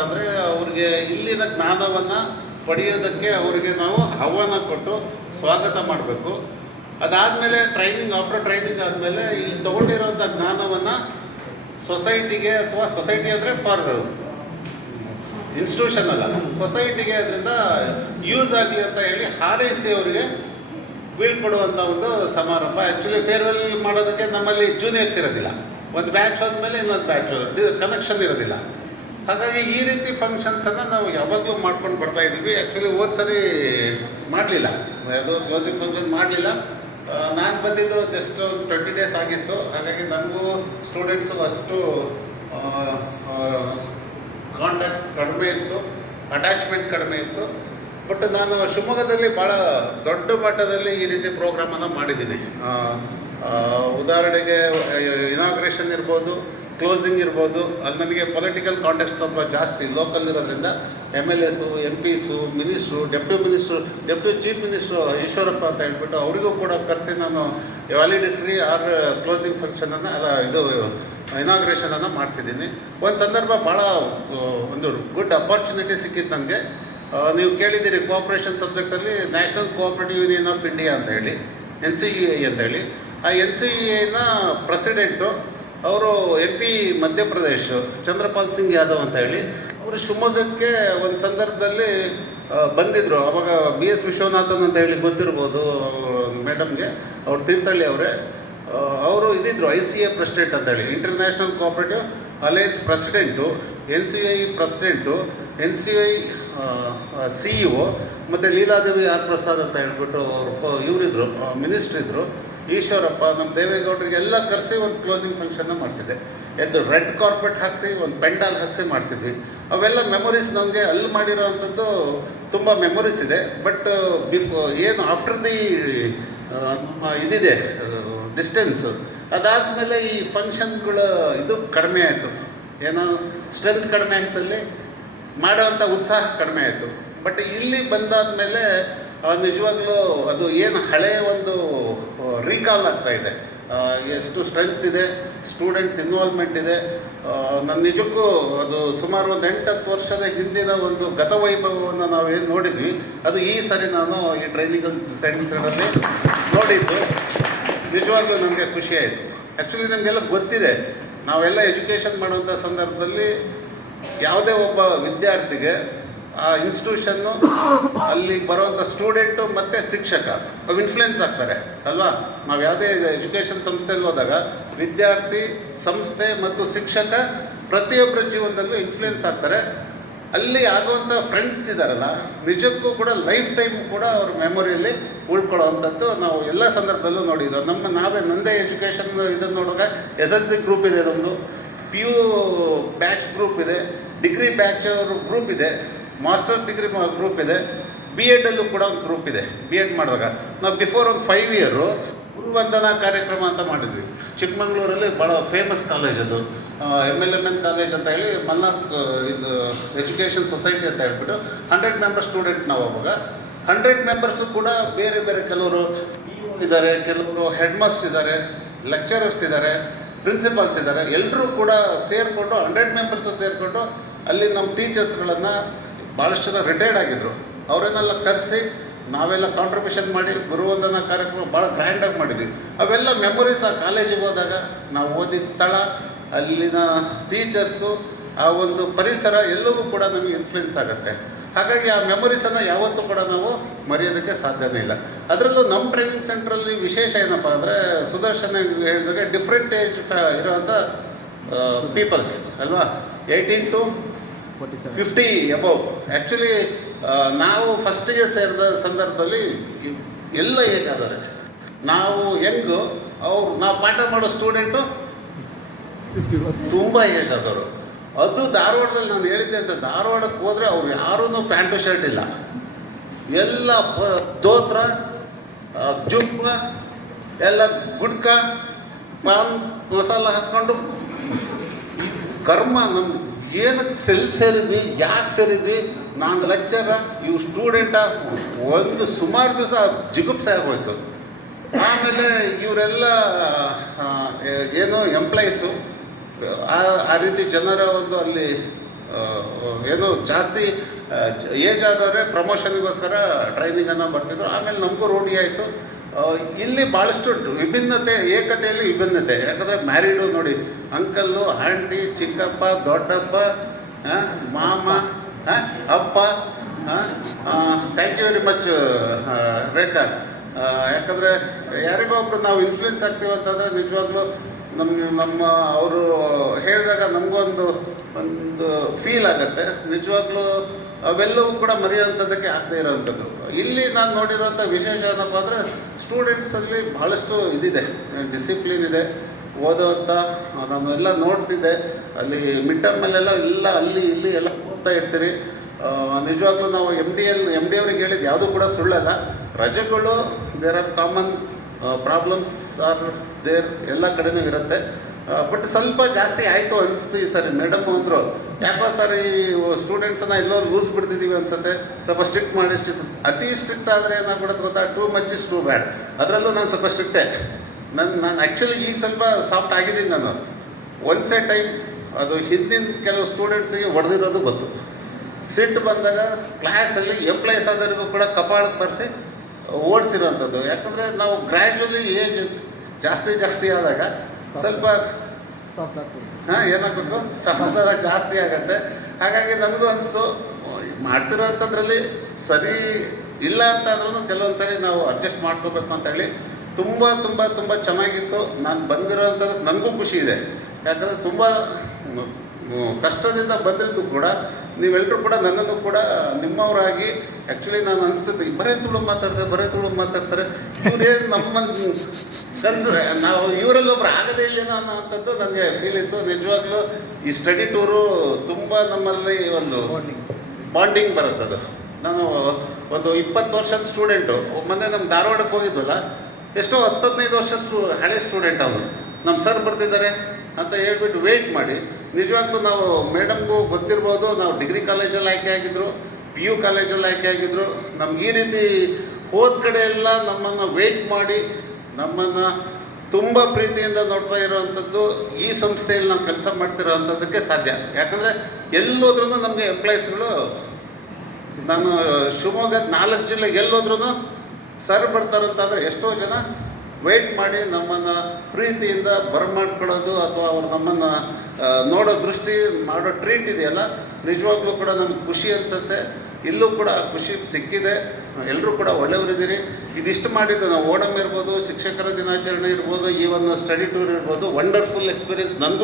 ಅಂದರೆ ಅವ್ರಿಗೆ ಇಲ್ಲಿನ ಜ್ಞಾನವನ್ನು ಪಡೆಯೋದಕ್ಕೆ ಅವರಿಗೆ ನಾವು ಆಹ್ವಾನ ಕೊಟ್ಟು ಸ್ವಾಗತ ಮಾಡಬೇಕು. ಅದಾದಮೇಲೆ ಆಫ್ಟರ್ ಟ್ರೈನಿಂಗ್ ಆದಮೇಲೆ ಈ ತೊಗೊಂಡಿರೋಂಥ ಜ್ಞಾನವನ್ನು ಸೊಸೈಟಿಗೆ ಅಥವಾ ಸೊಸೈಟಿ ಅಂದರೆ ಫಾರ್ ಇನ್ಸ್ಟಿಟ್ಯೂಷನ್ ಅಲ್ಲ, ಸೊಸೈಟಿಗೆ ಅದರಿಂದ ಯೂಸ್ ಆಗಲಿ ಅಂತ ಹೇಳಿ ಹಾರೈಸಿ ಅವರಿಗೆ ಬೀಳ್ಕೊಡುವಂಥ ಒಂದು ಸಮಾರಂಭ. ಆ್ಯಕ್ಚುಲಿ ಫೇರ್ವೆಲ್ ಮಾಡೋದಕ್ಕೆ ನಮ್ಮಲ್ಲಿ ಜೂನಿಯರ್ಸ್ ಇರೋದಿಲ್ಲ, ಒಂದು ಬ್ಯಾಚ್ ಹೋದ್ಮೇಲೆ ಇನ್ನೊಂದು ಬ್ಯಾಚ್ ಕನೆಕ್ಷನ್ ಇರೋದಿಲ್ಲ. ಹಾಗಾಗಿ ಈ ರೀತಿ ಫಂಕ್ಷನ್ಸನ್ನು ನಾವು ಯಾವಾಗಲೂ ಮಾಡ್ಕೊಂಡು ಬರ್ತಾ ಇದ್ದೀವಿ. ಆ್ಯಕ್ಚುಲಿ ಸರಿ ಮಾಡಲಿಲ್ಲ, ಅದು ಕ್ಲೋಸಿಂಗ್ ಫಂಕ್ಷನ್ ಮಾಡಲಿಲ್ಲ. ನಾನು ಬಂದಿದ್ದು ಜಸ್ಟ್ ಒಂದು 20 days ಆಗಿತ್ತು. ಹಾಗಾಗಿ ನನಗೂ ಸ್ಟೂಡೆಂಟ್ಸು ಅಷ್ಟು ಕಾಂಟ್ಯಾಕ್ಟ್ಸ್ ಕಡಿಮೆ ಇತ್ತು, ಅಟ್ಯಾಚ್ಮೆಂಟ್ ಕಡಿಮೆ ಇತ್ತು. ಬಟ್ ನಾನು ಶಿವಮೊಗ್ಗದಲ್ಲಿ ಭಾಳ ದೊಡ್ಡ ಮಟ್ಟದಲ್ಲಿ ಈ ರೀತಿ ಪ್ರೋಗ್ರಾಮನ್ನು ಮಾಡಿದ್ದೀನಿ. ಉದಾಹರಣೆಗೆ ಇನಾಗ್ರೇಷನ್ ಇರ್ಬೋದು, ಕ್ಲೋಸಿಂಗ್ ಇರ್ಬೋದು. ಅಲ್ಲಿ ನನಗೆ ಪೊಲಿಟಿಕಲ್ ಕಾಂಟ್ಯಾಕ್ಟ್ ಸ್ವಲ್ಪ ಜಾಸ್ತಿ ಲೋಕಲ್ ಇರೋದ್ರಿಂದ MLAs, MPs, minister, deputy chief minister Eshwarappa ಅಂತ ಹೇಳ್ಬಿಟ್ಟು ಅವರಿಗೂ ಕೂಡ ಕರೆಸಿ ನಾನು ವ್ಯಾಲಿಡೇಟರಿ ಆರ್ ಕ್ಲೋಸಿಂಗ್ ಫಂಕ್ಷನನ್ನು ಇನಾಗ್ರೇಷನನ್ನು ಮಾಡಿಸಿದ್ದೀನಿ. ಒಂದು ಸಂದರ್ಭ ಭಾಳ ಒಂದು ಗುಡ್ ಅಪಾರ್ಚುನಿಟಿ ಸಿಕ್ಕಿತ್ತು ನನಗೆ. ನೀವು ಕೇಳಿದ್ದೀರಿ ಕೋಆಪ್ರೇಷನ್ ಸಬ್ಜೆಕ್ಟಲ್ಲಿ national cooperative union of India ಅಂತ ಹೇಳಿ, NCUI ಅಂತ ಹೇಳಿ. ಆ NCUIನ ಪ್ರೆಸಿಡೆಂಟು ಅವರು MP ಮಧ್ಯಪ್ರದೇಶ್ ಚಂದ್ರಪಾಲ್ ಸಿಂಗ್ ಯಾದವ್ ಅಂತ ಹೇಳಿ, ಅವರು ಶಿವಮೊಗ್ಗಕ್ಕೆ ಒಂದು ಸಂದರ್ಭದಲ್ಲಿ ಬಂದಿದ್ದರು. ಆವಾಗ BS ವಿಶ್ವನಾಥನ್ ಅಂತ ಹೇಳಿ ಗೊತ್ತಿರ್ಬೋದು ಮೇಡಮ್ಗೆ, ಅವ್ರು ತೀರ್ಥಹಳ್ಳಿ ಅವರೇ. ಅವರು ಇದ್ದಿದ್ರು ICA ಪ್ರೆಸಿಡೆಂಟ್ ಅಂತೇಳಿ, international cooperative alliance president, NCUI president, NCUI CEO, ಮತ್ತು ಲೀಲಾದೇವಿ ಆರ್ ಪ್ರಸಾದ್ ಅಂತ ಹೇಳ್ಬಿಟ್ಟು ಇವರಿದ್ದರು, ಮಿನಿಸ್ಟ್ರ್ ಇದ್ದರು, ಈಶ್ವರಪ್ಪ, ನಮ್ಮ ದೇವೇಗೌಡರಿಗೆ ಎಲ್ಲ ಕರೆಸಿ ಒಂದು ಕ್ಲೋಸಿಂಗ್ ಫಂಕ್ಷನ್ನ ಮಾಡಿಸಿದ್ದೆ. ರೆಡ್ ಕಾರ್ಪೆಟ್ ಹಾಕಿಸಿ ಒಂದು ಪೆಂಡಾಲ್ ಹಾಕಿಸಿ ಮಾಡಿಸಿದ್ವಿ. ಅವೆಲ್ಲ ಮೆಮೊರೀಸ್ ನನಗೆ ಅಲ್ಲಿ ಮಾಡಿರೋ ಅಂಥದ್ದು ತುಂಬ ಮೆಮೊರೀಸ್ ಇದೆ. ಬಟ್ ಏನು ಆಫ್ಟರ್ ದಿ ಇದಿದೆ ಡಿಸ್ಟೆನ್ಸು, ಅದಾದಮೇಲೆ ಈ ಫಂಕ್ಷನ್ಗಳ ಇದು ಕಡಿಮೆ ಆಯಿತು. ಏನೋ ಸ್ಟ್ರೆಂತ್ ಕಡಿಮೆ ಆಯ್ತಲ್ಲಿ, ಮಾಡೋವಂಥ ಉತ್ಸಾಹ ಕಡಿಮೆ ಆಯಿತು. ಬಟ್ ಇಲ್ಲಿ ಬಂದಾದಮೇಲೆ ನಿಜವಾಗ್ಲೂ ಅದು ಏನು ಹಳೆಯ ಒಂದು ರೀಕಾಲ್ ಆಗ್ತಾಯಿದೆ, ಎಷ್ಟು ಸ್ಟ್ರೆಂತ್ ಇದೆ, ಸ್ಟೂಡೆಂಟ್ಸ್ ಇನ್ವಾಲ್ವ್ಮೆಂಟ್ ಇದೆ. ನಾನು ನಿಜಕ್ಕೂ ಅದು ಸುಮಾರು ಒಂದು 8-10 ವರ್ಷದ ಹಿಂದಿನ ಒಂದು ಗತವೈಭವವನ್ನು ನಾವು ಏನು ನೋಡಿದ್ವಿ, ಅದು ಈ ಸರಿ ನಾನು ಈ ಟ್ರೈನಿಂಗ್ ಸೆಂಟರ್ಸಲ್ಲಿ ನೋಡಿದ್ದು ನಿಜವಾಗ್ಲೂ ನನಗೆ ಖುಷಿಯಾಯಿತು. ಆ್ಯಕ್ಚುಲಿ ನನಗೆಲ್ಲ ಗೊತ್ತಿದೆ, ನಾವೆಲ್ಲ ಎಜುಕೇಷನ್ ಮಾಡುವಂಥ ಸಂದರ್ಭದಲ್ಲಿ ಯಾವುದೇ ಒಬ್ಬ ವಿದ್ಯಾರ್ಥಿಗೆ ಆ ಇನ್ಸ್ಟಿಟ್ಯೂಷನ್ನು, ಅಲ್ಲಿ ಬರುವಂಥ ಸ್ಟೂಡೆಂಟು ಮತ್ತು ಶಿಕ್ಷಕ ಅವು ಇನ್ಫ್ಲುಯೆನ್ಸ್ ಆಗ್ತಾರೆ ಅಲ್ವಾ. ನಾವು ಯಾವುದೇ ಎಜುಕೇಷನ್ ಸಂಸ್ಥೆಯಲ್ಲಿ ಹೋದಾಗ ವಿದ್ಯಾರ್ಥಿ, ಸಂಸ್ಥೆ ಮತ್ತು ಶಿಕ್ಷಕ ಪ್ರತಿಯೊಬ್ಬರ ಜೀವನದಲ್ಲೂ ಇನ್ಫ್ಲುಯೆನ್ಸ್ ಆಗ್ತಾರೆ. ಅಲ್ಲಿ ಆಗುವಂಥ ಫ್ರೆಂಡ್ಸ್ ಇದ್ದಾರಲ್ಲ, ನಿಜಕ್ಕೂ ಕೂಡ ಲೈಫ್ ಟೈಮ್ ಕೂಡ ಅವ್ರ ಮೆಮೊರಿಯಲ್ಲಿ ಉಳ್ಕೊಳ್ಳೋವಂಥದ್ದು ನಾವು ಎಲ್ಲ ಸಂದರ್ಭದಲ್ಲೂ ನೋಡಿದ್ದು. ನಂದೇ ಎಜುಕೇಷನ್ ಇದನ್ನು ನೋಡುವಾಗ SLC ಗ್ರೂಪ್ ಇದೆ, ಒಂದು PU ಬ್ಯಾಚ್ ಗ್ರೂಪ್ ಇದೆ, ಡಿಗ್ರಿ ಬ್ಯಾಚ್ ಗ್ರೂಪ್ ಇದೆ, ಮಾಸ್ಟರ್ ಡಿಗ್ರಿ ಗ್ರೂಪ್ ಇದೆ, B.Edಲ್ಲೂ ಕೂಡ ಒಂದು ಗ್ರೂಪ್ ಇದೆ. B.Ed ಮಾಡಿದಾಗ ನಾವು ಬಿಫೋರ್ ಒಂದು 5 year ಗುರುವಂದನಾ ಕಾರ್ಯಕ್ರಮ ಅಂತ ಮಾಡಿದ್ವಿ. ಚಿಕ್ಕಮಂಗ್ಳೂರಲ್ಲಿ ಭಾಳ ಫೇಮಸ್ ಕಾಲೇಜ್ ಅದು, MLMN ಕಾಲೇಜ್ ಅಂತ ಹೇಳಿ, ಮಲ್ನಾಡ್ ಇದು ಎಜುಕೇಷನ್ ಸೊಸೈಟಿ ಅಂತ ಹೇಳ್ಬಿಟ್ಟು 100 ಮೆಂಬರ್ ಸ್ಟೂಡೆಂಟ್. ನಾವು ಅವಾಗ 100 ಮೆಂಬರ್ಸು ಕೂಡ ಬೇರೆ ಬೇರೆ, ಕೆಲವರು ಇದ್ದಾರೆ, ಕೆಲವರು ಹೆಡ್ ಮಾಸ್ಟರ್ ಇದ್ದಾರೆ, ಲೆಕ್ಚರರ್ಸ್ ಇದ್ದಾರೆ, ಪ್ರಿನ್ಸಿಪಾಲ್ಸ್ ಇದ್ದಾರೆ. ಎಲ್ಲರೂ ಕೂಡ ಸೇರಿಕೊಂಡು 100 ಮೆಂಬರ್ಸು ಸೇರಿಕೊಂಡು ಅಲ್ಲಿ ನಮ್ಮ ಟೀಚರ್ಸ್ಗಳನ್ನು ಭಾಳಷ್ಟು ಜನ ರಿಟೈರ್ಡ್ ಆಗಿದ್ದರು, ಅವರನ್ನೆಲ್ಲ ಕರೆಸಿ ನಾವೆಲ್ಲ ಕಾಂಟ್ರಿಬ್ಯೂಷನ್ ಮಾಡಿ ಗುರುವಂದನಾ ಕಾರ್ಯಕ್ರಮ ಭಾಳ ಗ್ರ್ಯಾಂಡಾಗಿ ಮಾಡಿದ್ವಿ. ಅವೆಲ್ಲ ಮೆಮೊರೀಸ್ ಆ ಕಾಲೇಜಿಗೆ ಹೋದಾಗ ನಾವು ಓದಿದ ಸ್ಥಳ, ಅಲ್ಲಿನ ಟೀಚರ್ಸು, ಆ ಒಂದು ಪರಿಸರ ಎಲ್ಲವೂ ಕೂಡ ನಮಗೆ ಇನ್ಫ್ಲುಯೆನ್ಸ್ ಆಗುತ್ತೆ. ಹಾಗಾಗಿ ಆ ಮೆಮೊರೀಸನ್ನು ಯಾವತ್ತೂ ಕೂಡ ನಾವು ಮರೆಯೋದಕ್ಕೆ ಸಾಧ್ಯನೇ ಇಲ್ಲ. ಅದರಲ್ಲೂ ನಮ್ಮ ಟ್ರೈನಿಂಗ್ ಸೆಂಟ್ರಲ್ಲಿ ವಿಶೇಷ ಏನಪ್ಪ ಅಂದರೆ, ಸುದರ್ಶನ ಹೇಳಿದಾಗ ಡಿಫ್ರೆಂಟ್ ಏಜ್ ಇರೋವಂಥ ಪೀಪಲ್ಸ್ ಅಲ್ವಾ, 18 to 50 ಅಬೌವ್. ಆ್ಯಕ್ಚುಲಿ ನಾವು ಫಸ್ಟಿಗೆ ಸೇರಿದ ಸಂದರ್ಭದಲ್ಲಿ ಎಲ್ಲ ಏಜ್ ಆದವ್ರೆ. ನಾವು ಹೆಂಗು ನಾವು ಪಾಠ ಮಾಡೋ ಸ್ಟೂಡೆಂಟು ತುಂಬ ಏಜ್ ಆದವರು. ಅದು ಧಾರವಾಡದಲ್ಲಿ ನಾನು ಹೇಳಿದ್ದೆ ಅನ್ಸುತ್ತೆ, ಧಾರವಾಡಕ್ಕೆ ಹೋದರೆ ಅವ್ರು ಯಾರೂ ಪ್ಯಾಂಟು ಶರ್ಟ್ ಇಲ್ಲ, ಎಲ್ಲ ದೋತ್ರ, ಜುಬ್ಬ, ಎಲ್ಲ ಗುಡ್ಕ, ಪಾನ್ ಮಸಾಲ ಹಾಕ್ಕೊಂಡು ಕರ್ಮ. ನಮ್ಮ ಏನಕ್ಕೆ ಸೇರಿದ್ವಿ, ಯಾಕೆ ಸೇರಿದ್ವಿ, ನಾನು ಲೆಕ್ಚರ, ಇವು ಸ್ಟೂಡೆಂಟ, ಒಂದು ಸುಮಾರು ದಿವಸ ಜಿಗುಪ್ಸೆ ಆಗೋಯ್ತು. ಆಮೇಲೆ ಇವರೆಲ್ಲ ಏನು ಎಂಪ್ಲಾಯೀಸು, ಆ ರೀತಿ ಜನರ ಒಂದು ಅಲ್ಲಿ ಏನು ಜಾಸ್ತಿ ಏಜ್ ಆದವರೇ ಪ್ರಮೋಷನ್ಗೋಸ್ಕರ ಟ್ರೈನಿಂಗನ್ನು ಬರ್ತಿದ್ರು. ಆಮೇಲೆ ನಮಗೂ ರೂಢಿ ಆಯಿತು. ಇಲ್ಲಿ ಭಾಳಷ್ಟು ವಿಭಿನ್ನತೆ, ಏಕತೆಯಲ್ಲಿ ವಿಭಿನ್ನತೆ. ಯಾಕಂದರೆ ಮ್ಯಾರಿಡು ನೋಡಿ, ಅಂಕಲ್ಲು, ಆಂಟಿ, ಚಿಕ್ಕಪ್ಪ, ದೊಡ್ಡಪ್ಪ, ಮಾಮ, ಅಪ್ಪ. ಥ್ಯಾಂಕ್ ಯು ವೆರಿ ಮಚ್ ರೇಖಾ. ಯಾಕಂದರೆ ಯಾರಿಗೋ ಒಬ್ರು ನಾವು ಇನ್ಫ್ಲುಯೆನ್ಸ್ ಆಗ್ತೀವಿ ಅಂತಂದರೆ ನಿಜವಾಗ್ಲೂ ನಮ್ಮ ಅವರು ಹೇಳಿದಾಗ ನಮಗೊಂದು ಫೀಲ್ ಆಗುತ್ತೆ. ನಿಜವಾಗ್ಲೂ ಅವೆಲ್ಲವೂ ಕೂಡ ಮರೆಯುವಂಥದ್ದಕ್ಕೆ ಆಗದೇ ಇರೋವಂಥದ್ದು. ಇಲ್ಲಿ ನಾನು ನೋಡಿರೋಂಥ ವಿಶೇಷ ಏನಪ್ಪ ಅಂದರೆ ಸ್ಟೂಡೆಂಟ್ಸಲ್ಲಿ ಭಾಳಷ್ಟು ಇದಿದೆ, ಡಿಸಿಪ್ಲಿನ್ ಇದೆ. ಓದೋವಂಥ ನಾನು ಎಲ್ಲ ನೋಡ್ತಿದ್ದೆ. ಅಲ್ಲಿ ಮಿಡ್ ಟರ್ಮಲ್ಲೆಲ್ಲ ಎಲ್ಲ ಅಲ್ಲಿ ಇಲ್ಲಿ ಎಲ್ಲ ಓದ್ತಾ ಇರ್ತೀರಿ. ನಿಜವಾಗ್ಲೂ ನಾವು ಎಮ್ ಡಿ ಅವ್ರಿಗೆ ಹೇಳಿದ್ದು ಯಾವುದೂ ಕೂಡ ಸುಳ್ಳಲ್ಲ. ರಜೆಗಳು there are common, problems are there, ಎಲ್ಲ ಕಡೆನೂ ಇರುತ್ತೆ. ಬಟ್ ಸ್ವಲ್ಪ ಜಾಸ್ತಿ ಆಯಿತು ಅನಿಸ್ತು ಈ ಸರಿ. ಮೇಡಮ್ ಅಂದರು, ಯಾಕೋ ಸರ್ ಈ ಸ್ಟೂಡೆಂಟ್ಸನ್ನು ಎಲ್ಲೋ ಲೂಸ್ ಬಿಡ್ತಿದ್ದೀವಿ ಅನ್ಸುತ್ತೆ, ಸ್ವಲ್ಪ ಸ್ಟ್ರಿಕ್ಟ್ ಮಾಡಿ. ಅತಿ ಸ್ಟ್ರಿಕ್ಟ್ ಆದರೆ ಏನಾಗ್ಬಿಡುತ್ತೆ ಗೊತ್ತಾ, too much is too bad. ಅದರಲ್ಲೂ ನಾನು ಸ್ವಲ್ಪ ಸ್ಟ್ರಿಕ್ಟೇ. ನಾನು ಆ್ಯಕ್ಚುಲಿ ಈಗ ಸ್ವಲ್ಪ ಸಾಫ್ಟ್ ಆಗಿದ್ದೀನಿ. ನಾನು ಒನ್ಸ್ ಎ ಟೈಮ್ ಅದು ಹಿಂದಿನ ಕೆಲವು ಸ್ಟೂಡೆಂಟ್ಸಿಗೆ ಹೊಡೆದಿರೋದು ಗೊತ್ತು. ಸಿಟ್ಟು ಬಂದಾಗ ಕ್ಲಾಸಲ್ಲಿ ಎಂಪ್ಲಾಯೀಸ್ ಆದವರಿಗೂ ಕೂಡ ಕಪಾಳಕ್ಕೆ ಬರೆಸಿ ಓಡಿಸಿರೋವಂಥದ್ದು. ಯಾಕಂದರೆ ನಾವು ಗ್ರ್ಯಾಜುವಲಿ ಏಜ್ ಜಾಸ್ತಿ ಆದಾಗ ಸ್ವಲ್ಪ ಏನಾಗಬೇಕು, ಸಮಾಧಾನ ಜಾಸ್ತಿ ಆಗುತ್ತೆ. ಹಾಗಾಗಿ ನನಗೂ ಅನಿಸ್ತು ಮಾಡ್ತಿರೋಂಥದ್ರಲ್ಲಿ ಸರಿ ಇಲ್ಲ ಅಂತ ಅಂದ್ರೂ ಕೆಲವೊಂದು ಸರಿ ನಾವು ಅಡ್ಜಸ್ಟ್ ಮಾಡ್ಕೋಬೇಕು ಅಂತೇಳಿ. ತುಂಬ ತುಂಬ ತುಂಬ ಚೆನ್ನಾಗಿತ್ತು. ನಾನು ಬಂದಿರೋಂಥದ್ದು ನನಗೂ ಖುಷಿ ಇದೆ. ಯಾಕಂದರೆ ತುಂಬ ಕಷ್ಟದಿಂದ ಬಂದಿದ್ದು ಕೂಡ ನೀವೆಲ್ಲರೂ ಕೂಡ ನನ್ನನ್ನು ಕೂಡ ನಿಮ್ಮವರಾಗಿ ಆ್ಯಕ್ಚುಲಿ ನಾನು ಅನಿಸ್ತಿತ್ತು, ಬರೇ ತುಳು ಮಾತಾಡ್ತಾರೆ ಇವರೇನು ನಮ್ಮನ್ನು ಕನಸು, ನಾವು ಇವರಲ್ಲೊಬ್ರು ಆಗದೇ ಇಲ್ಲೇನೋ ಅನ್ನೋವಂಥದ್ದು ನನಗೆ ಫೀಲ್ ಇತ್ತು. ನಿಜವಾಗ್ಲೂ ಈ ಸ್ಟಡಿ ಟೂರು ತುಂಬ ನಮ್ಮಲ್ಲಿ ಒಂದು ಬಾಂಡಿಂಗ್ ಬರುತ್ತದು. ನಾನು ಒಂದು 20 ವರ್ಷದ ಸ್ಟೂಡೆಂಟು. ಮೊನ್ನೆ ನಮ್ಮ ಧಾರವಾಡಕ್ಕೆ ಹೋಗಿದ್ವಲ್ಲ, ಎಷ್ಟೋ 10-15 ವರ್ಷ ಹಳೆ ಸ್ಟೂಡೆಂಟ್ ಅವನು. ನಮ್ಮ ಸರ್ ಬರ್ತಿದ್ದಾರೆ ಅಂತ ಹೇಳ್ಬಿಟ್ಟು ವೆಯ್ಟ್ ಮಾಡಿ. ನಿಜವಾಗ್ಲೂ ನಾವು ಮೇಡಮ್ಗೂ ಗೊತ್ತಿರ್ಬೋದು, ನಾವು ಡಿಗ್ರಿ ಕಾಲೇಜಲ್ಲಿ ಆಯ್ಕೆ ಆಗಿದ್ದರು, PU ಕಾಲೇಜಲ್ಲಿ ಆಯ್ಕೆ ಆಗಿದ್ದರು. ನಮ್ಗೆ ಈ ರೀತಿ ಹೋದ ಕಡೆ ಎಲ್ಲ ನಮ್ಮನ್ನು ವೆಯ್ಟ್ ಮಾಡಿ ನಮ್ಮನ್ನು ತುಂಬ ಪ್ರೀತಿಯಿಂದ ನೋಡ್ತಾ ಇರೋವಂಥದ್ದು ಈ ಸಂಸ್ಥೆಯಲ್ಲಿ ನಾವು ಕೆಲಸ ಮಾಡ್ತಿರೋವಂಥದ್ದಕ್ಕೆ ಸಾಧ್ಯ. ಯಾಕಂದರೆ ಎಲ್ಲೋದ್ರೂ ನಮಗೆ ಎಂಪ್ಲಾಯೀಸ್ಗಳು, ನಾನು ಶಿವಮೊಗ್ಗದ 4 ಜಿಲ್ಲೆಗೆ ಎಲ್ಲೋದ್ರೂ ಸರ್ ಬರ್ತಾರಂತಂದರೆ ಎಷ್ಟೋ ಜನ ವೆಯ್ಟ್ ಮಾಡಿ ನಮ್ಮನ್ನು ಪ್ರೀತಿಯಿಂದ ಬರಮಾಡ್ಕೊಳ್ಳೋದು, ಅಥವಾ ಅವ್ರು ನಮ್ಮನ್ನು ನೋಡೋ ದೃಷ್ಟಿ, ಮಾಡೋ ಟ್ರೀಟ್ ಇದೆಯಲ್ಲ, ನಿಜವಾಗ್ಲೂ ಕೂಡ ನಮ್ಗೆ ಖುಷಿ ಅನಿಸುತ್ತೆ. ಇಲ್ಲೂ ಕೂಡ ಖುಷಿ ಸಿಕ್ಕಿದೆ. ಎಲ್ಲರೂ ಕೂಡ ಒಳ್ಳೆಯವರಿದ್ದೀರಿ. ಇದಿಷ್ಟು ಮಾಡಿದ್ದು ನಾವು ಓಣಂ ಇರ್ಬೋದು, ಶಿಕ್ಷಕರ ದಿನಾಚರಣೆ ಇರ್ಬೋದು, ಈ ಒಂದು ಸ್ಟಡಿ ಟೂರ್ ಇರ್ಬೋದು, ವಂಡರ್ಫುಲ್ ಎಕ್ಸ್ಪೀರಿಯನ್ಸ್ ನನಗೂ